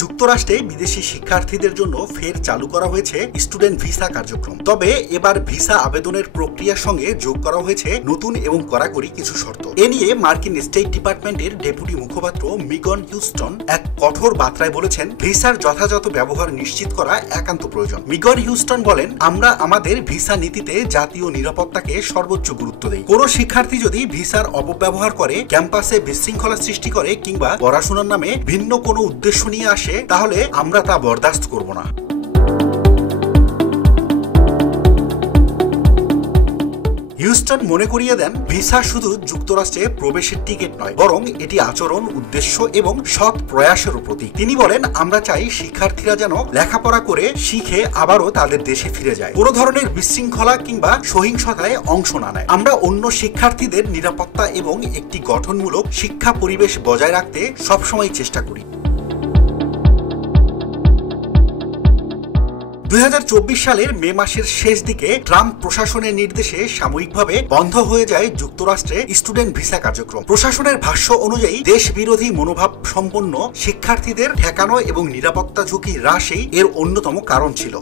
যুক্তরাষ্ট্রে বিদেশি শিক্ষার্থীদের জন্য ফের চালু করা হয়েছে স্টুডেন্ট ভিসা কার্যক্রম। তবে এবার ভিসা আবেদনের প্রক্রিয়ার সঙ্গে যোগ করা হয়েছে নতুন এবং কড়াকড়ি কিছু শর্ত। এ নিয়ে মার্কিন স্টেট ডিপার্টমেন্টের ডেপুটি মুখপাত্র মিগন হিউস্টন এক কঠোর বার্তায় বলেছেন, ভিসার যথাযথ ব্যবহার নিশ্চিত করা একান্ত প্রয়োজন। মিগন হিউস্টন বলেন, আমরা আমাদের ভিসা নীতিতে জাতীয় নিরাপত্তাকে সর্বোচ্চ গুরুত্ব দেই। কোনো শিক্ষার্থী যদি ভিসার অপব্যবহার করে, ক্যাম্পাসে বিশৃঙ্খলা সৃষ্টি করে কিংবা পড়াশোনার নামে ভিন্ন কোনো উদ্দেশ্য নিয়ে আসে, তাহলে আমরা তা বরদাস্ত করব না। হিউস্টন মনে করিয়ে দেন, ভিসা শুধু যুক্তরাষ্ট্রে প্রবেশের টিকিট নয়, বরং এটি আচরণ, উদ্দেশ্য এবং সৎ প্রয়াসেরও প্রতীক। তিনি বলেন, আমরা চাই শিক্ষার্থীরা যেন লেখাপড়া করে শিখে আবারও তাদের দেশে ফিরে যায়, কোনো ধরনের বিশৃঙ্খলা কিংবা সহিংসতায় অংশ না নেয়। আমরা অন্য শিক্ষার্থীদের নিরাপত্তা এবং একটি গঠনমূলক শিক্ষা পরিবেশ বজায় রাখতে সবসময় চেষ্টা করি। 2024 সালের মে মাসের শেষ দিকে ট্রাম্প প্রশাসনের নির্দেশে সাময়িকভাবে বন্ধ হয়ে যায় যুক্তরাষ্ট্রে স্টুডেন্ট ভিসা কার্যক্রম। প্রশাসনের ভাষ্য অনুযায়ী দেশ বিরোধী মনোভাব সম্পন্ন শিক্ষার্থীদের ঠেকানো এবং নিরাপত্তা ঝুঁকি হ্রাসই এর অন্যতম কারণ ছিল।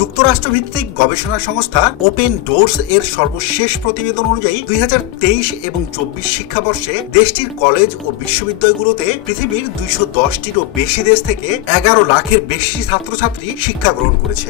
যুক্তরাষ্ট্রভিত্তিক গবেষণা সংস্থা ওপেন ডোরস এর সর্বশেষ প্রতিবেদন অনুযায়ী 2023 এবং 24 শিক্ষাবর্ষে দেশটির কলেজ ও বিশ্ববিদ্যালয়গুলোতে পৃথিবীর 210টিরও বেশি দেশ থেকে 11 লাখের বেশি ছাত্রছাত্রী শিক্ষা গ্রহণ করেছে।